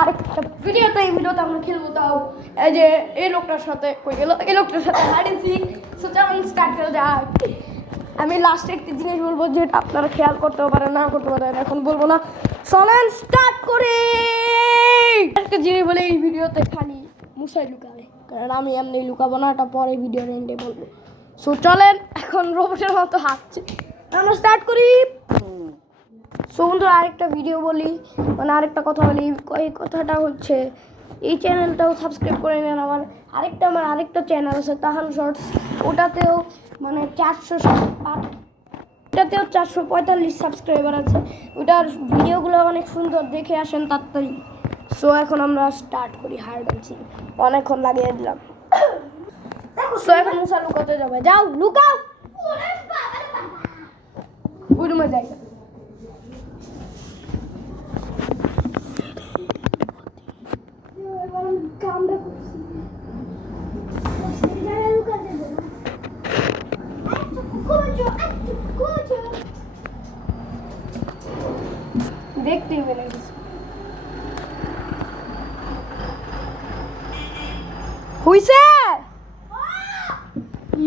আরেকটা ভিডিওতে এই ভিডিওতে আমরা খেলবো তাও এই যে এই লোকটার সাথে কই গেল এই লোকটার সাথে হারিয়েছি সোচা আমি স্টার্ট করে যাই আমি লাস্টে একটা জিনিস বলবো যেটা আপনারা খেয়াল করতেও পারেন না করতে পারেন এখন বলবো না চলেন স্টার্ট করি একটা জিনিস বলে এই ভিডিওতে খালি মুসাই লুকাবে কারণ আমি এমনি লুকাবো না এটা পরে ভিডিওর এন্ডে বলবো সো চলেন এখন রোবটের মতো হাঁটছে আমরা স্টার্ট করি সো বন্ধুরা আরেকটা ভিডিও বলি মানে আরেকটা কথা বলি এই কথাটা হচ্ছে এই চ্যানেলটাও সাবস্ক্রাইব করে নেন আমার আরেকটা চ্যানেল আছে তাহান শর্টস ওটাতেও মানে 445 সাবস্ক্রাইবার আছে ওটার ভিডিওগুলো অনেক সুন্দর দেখে আসেন তাড়াতাড়ি সো এখন আমরা স্টার্ট করি হার্ড অ্যান্ড সিং অনেকক্ষণ লাগিয়ে দিলাম সো এখন মুসা লুকাতে যাবে যাও লুকাও ওই রুমে যাই দেখতেই পেলে হইছে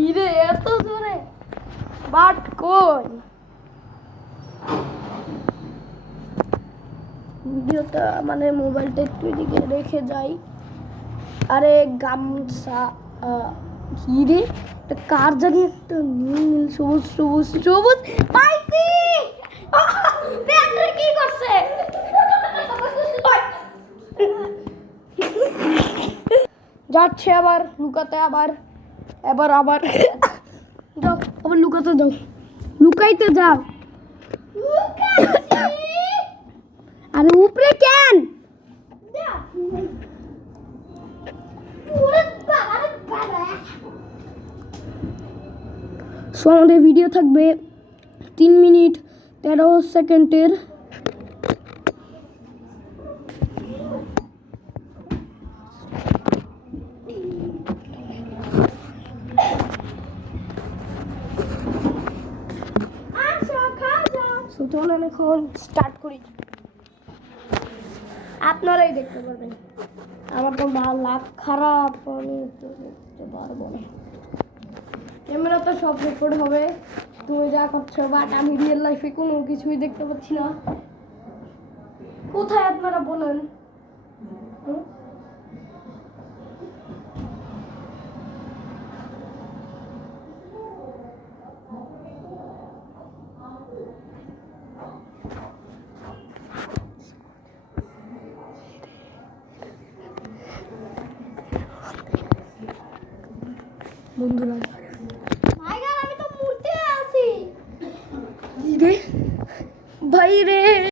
ইরে এত জোরে বাট কই ভিডিওটা মানে মোবাইলটা একটু এদিকে রেখে যাই আরে গামছা হিরে একটা কার জানি একটা নীল সবুজ সবুজ সবুজ পাইছি ব্যাটারি কি করছে যাচ্ছে আবার লুকাতে আবার যাও আবার লুকাতে যাও লুকাইতে যাও আরে উপরে কেন সো আমাদের ভিডিও থাকবে 3 মিনিট 13 সেকেন্ডের সো চলেন এখন স্টার্ট করি আপনারাই দেখতে পারবেন আমার তো লাখ খারাপ আমি তো দেখতে পারবো না ক্যামেরা তো সব রেকর্ড হবে তুমি যা করছো বাট আমি রিয়েল লাইফে কোনো কিছুই দেখতে পাচ্ছি না কোথায় আপনারা বলেন বন্ধুরা আমি তো মূর্তি আছি ভাই রে